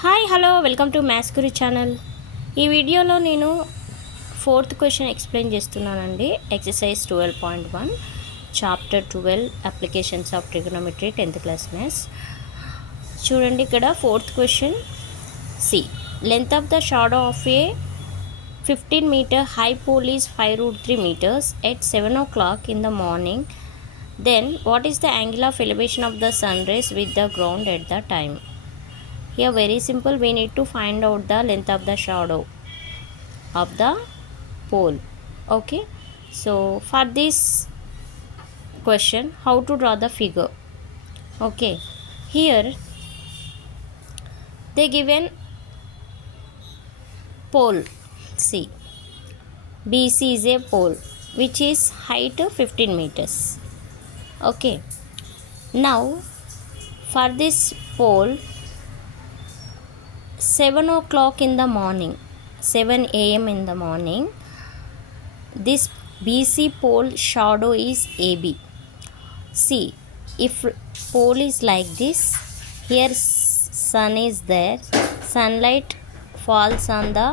Hi hello welcome to maths Guru channel. ఈ వీడియోలో నేను ఫోర్త్ క్వశ్చన్ ఎక్స్ప్లెయిన్ చేస్తున్నానండి. Exercise 12.1 chapter 12 applications of trigonometry 10th class maths. చూడండి, ఇక్కడ fourth question. See length of the shadow of a 15-meter high pole is 5√3 meters at 7 o'clock in the morning. Then what is the angle of elevation of the sun rays with the ground at the time? Here very simple, we need to find out the length of the shadow of the pole. Okay, so for this question, how to draw the figure? Okay, here they given pole. See, BC is a pole which is height 15 meters. Okay, now for this pole 7 o'clock in the morning, 7 a.m. in the morning, this BC pole shadow is AB. See, if pole is like this, here sun is there, sunlight falls on the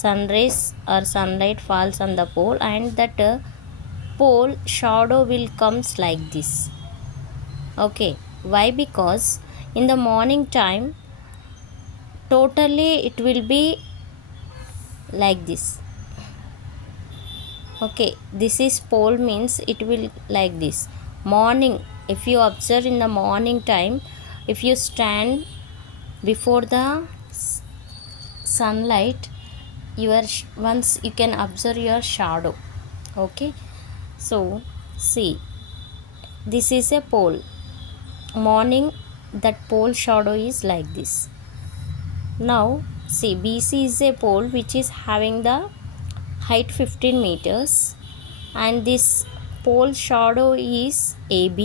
sun rays or sunlight falls on the pole, and that pole shadow will comes like this. Okay, why? Because in the morning time totally it will be like this. Okay, this is pole means it will like this. Morning, if you observe in the morning time, if you stand before the sunlight, once you can observe your shadow. Okay, so see, this is a pole. Morning, that pole shadow is like this. Now see, BC is a pole which is having the height 15 meters, and this pole shadow is AB,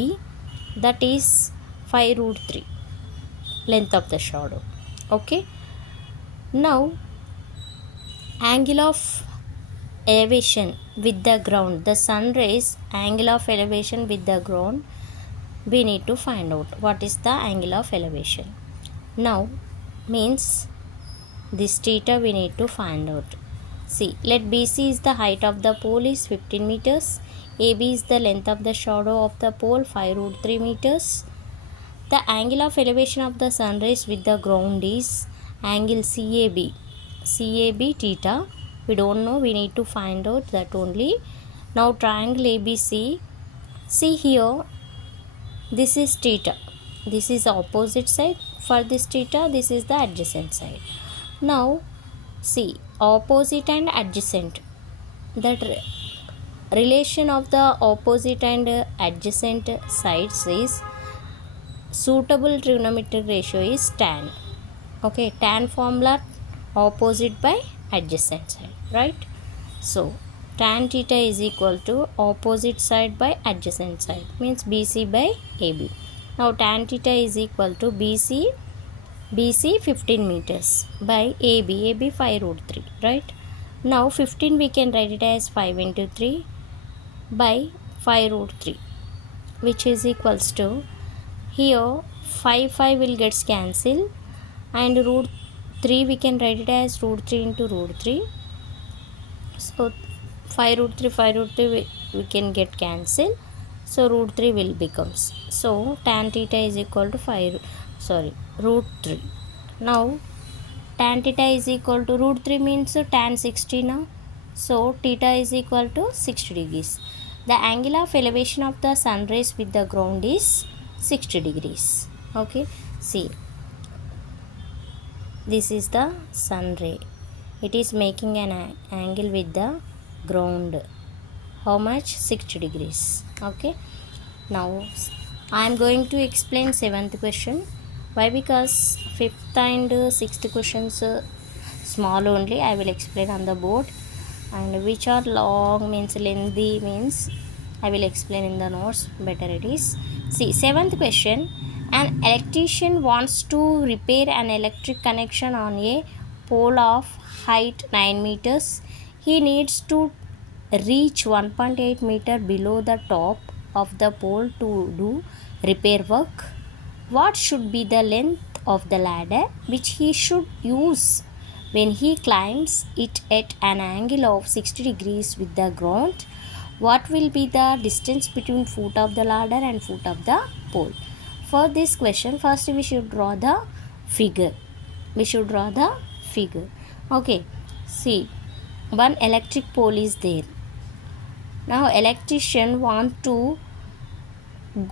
that is 5√3 length of the shadow. Okay, now angle of elevation with the ground, the sun rays angle of elevation with the ground, we need to find out what is the angle of elevation. Now means this theta we need to find out. See, let BC is the height of the pole is 15 meters, AB is the length of the shadow of the pole 5√3 meters. The angle of elevation of the sun rays with the ground is angle CAB. CAB theta we don't know, we need to find out that only. Now triangle ABC, see here, this is theta, this is opposite side. For this theta, this is the adjacent side. Now see, opposite and adjacent, that relation of the opposite and adjacent sides is suitable trigonometric ratio is tan. Okay, tan formula opposite by adjacent side, right? So tan theta is equal to opposite side by adjacent side, means BC by AB. Now tan theta is equal to BC 15 meters by AB 5√3, right? Now 15 we can write it as 5 into 3 by 5√3, which is equals to, here 5 will gets cancelled, and √3 we can write it as √3 into √3. So 5√3 we can get cancelled, so √3 will becomes, so tan theta is equal to √3. Now tan theta is equal to √3 means tan 60 now, so theta is equal to 60 degrees. The angle of elevation of the sun rays with the ground is 60 degrees. Okay, see, this is the sun ray, it is making an angle with the ground. How much? 60 degrees. Okay, now I am going to explain 7th question. Why? Because 5th and 6th questions small only, I will explain on the board, and which are long means lengthy means I will explain in the notes, better it is. See, 7th question. An electrician wants to repair an electric connection on a pole of height 9 meters. He needs to reach 1.8 meter below the top of the pole to do repair work. What should be the length of the ladder which he should use when he climbs it at an angle of 60 degrees with the ground. What will be the distance between foot of the ladder and foot of the pole? For this question, first we should draw the figure. Okay, see, one electric pole is there. Now electrician want to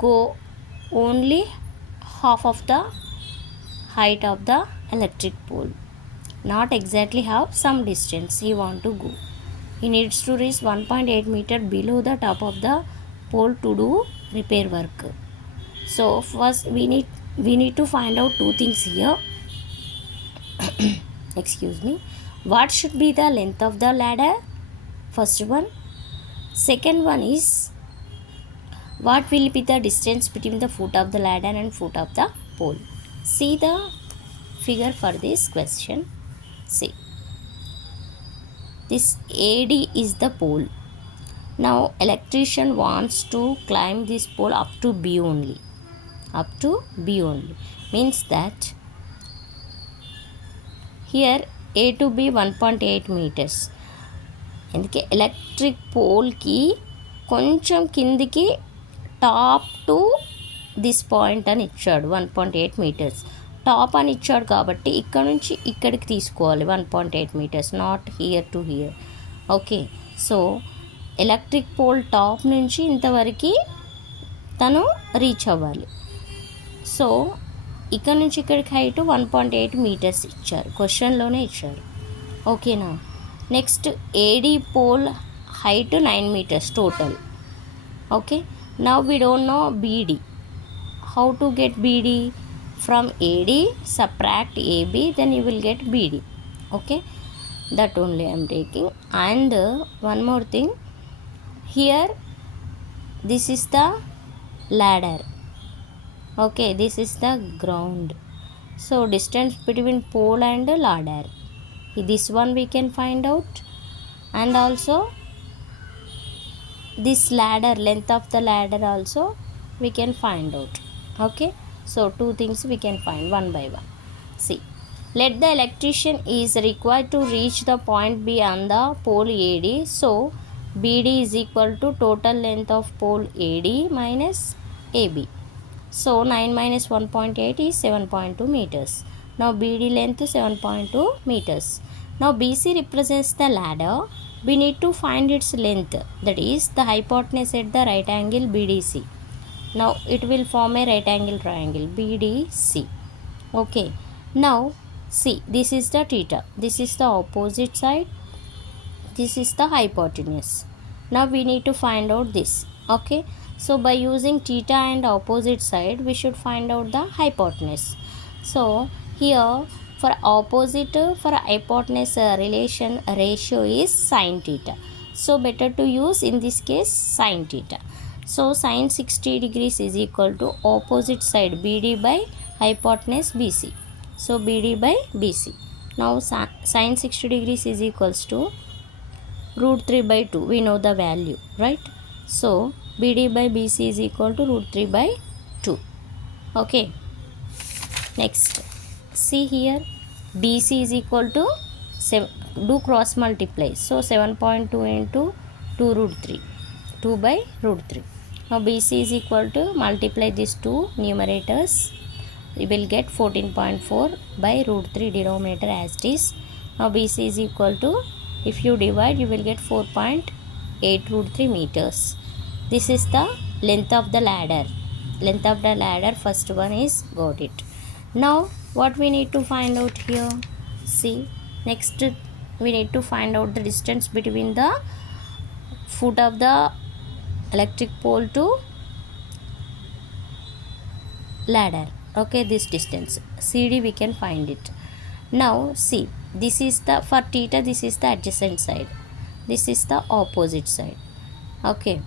go only half of the height of the electric pole, not exactly half, some distance he want to go. He needs to reach 1.8 meter below the top of the pole to do repair work. So first we need to find out two things here. Excuse me. What should be the length of the ladder? First one. Second one is, what will be the distance between the foot of the ladder and foot of the pole? See the figure for this question. See, this AD is the pole. Now electrician wants to climb this pole up to B only. Means that here A to B 1.8 meters. అందుకే electric పోల్కి కొంచెం కిందికి top to this point అని ఇచ్చాడు 1.8 metres. Top అని ఇచ్చాడు కాబట్టి ఇక్కడ నుంచి ఇక్కడికి తీసుకోవాలి 1.8 metres, not here to here. Okay, so electric pole top నుంచి ఇంతవరకు తను రీచ్ అవ్వాలి. సో ఇక్కడ నుంచి ఇక్కడికి హైట్ 1.8 మీటర్స్ ఇచ్చారు, క్వశ్చన్లోనే ఇచ్చారు. ఓకేనా. Next AD pole height 9 meters total. Okay, now we don't know BD. How to get BD? From AD subtract AB, then you will get BD. Okay, that only I am taking. And one more thing, here this is the ladder. Okay, this is the ground. So distance between pole and ladder, this one we can find out. And also this ladder, length of the ladder also we can find out. Okay, so two things we can find one by one. See, let the electrician is required to reach the point B on the pole AD. So BD is equal to total length of pole AD minus AB. So 9 minus 1.8 is 7.2 meters. Now BD length 7.2 meters. Now BC represents the ladder. We need to find its length, that is the hypotenuse at the right angle BDC. Now it will form a right angle triangle BDC. Okay, now see, this is the theta, this is the opposite side, this is the hypotenuse. Now we need to find out this. Okay, so by using theta and opposite side we should find out the hypotenuse. So here for opposite, for hypotenuse ratio is sin theta. So better to use in this case sin theta. So sin 60 degrees is equal to opposite side BD by hypotenuse BC. So BD by BC. Now sin 60 degrees is equals to root 3 by 2. We know the value, right? So BD by BC is equal to root 3 by 2. Okay, next see here, BC is equal to 7, do cross multiply. So 7.2 into 2 root 3, 2 by root 3. Now BC is equal to, multiply these two numerators, we will get 14.4 by root 3 denominator as it is. Now BC is equal to, if you divide you will get 4.8 root 3 meters. This is the length of the ladder. Length of the ladder, first one is got it. Now what we need to find out here? See, next we need to find out the distance between the foot of the electric pole to ladder. Okay, this distance CD we can find it. Now see, this is the, for theta this is the adjacent side, this is the opposite side. Okay,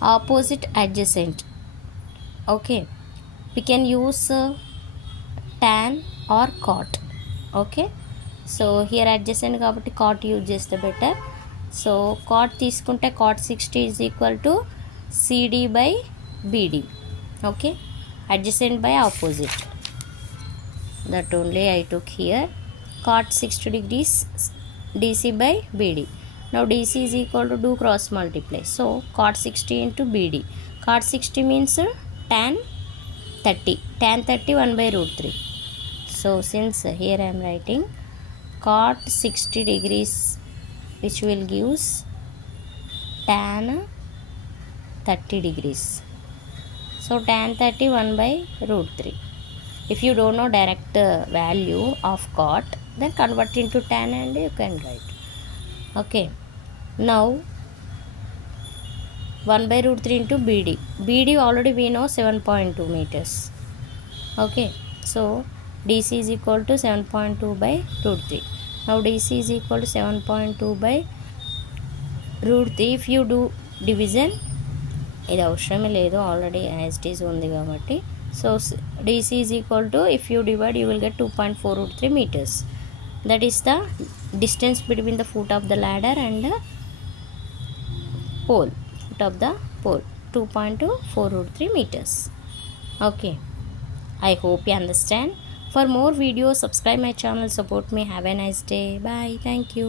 opposite adjacent. Okay, we can use tan or cot. Okay, so here adjacent కాబట్టి cot use చేస్తే better. So cot తీసుకుంటే cot 60 is equal to CD by BD. Okay, adjacent by opposite. that only I took here. Cot 60 degrees DC by BD. Now DC is equal to, do cross multiply, so cot 60 into BD. Cot 60 means tan 30, tan 30 1 by root 3. So since here I am writing cot 60 degrees, which will gives tan 30 degrees. So tan 30 1 by root 3. If you don't know direct value of cot, then convert into tan and you can write. Okay. Now 1 by root 3 into BD. BD already we know 7.2 meters. Okay. So DC is equal to 7.2 by root 3. Now DC is equal to 7.2 by root 3. If you do division, ఇది అవసరమే లేదు, already as it is ఉంది కాబట్టి. So DC is equal to, if you divide you will get 2.4 meters. That is the distance between the foot of the ladder and the pole, foot of the pole, 2.4 meters. Okay, I hope you understand. For more videos, subscribe my channel, support me. Have a nice day. Bye. Thank you.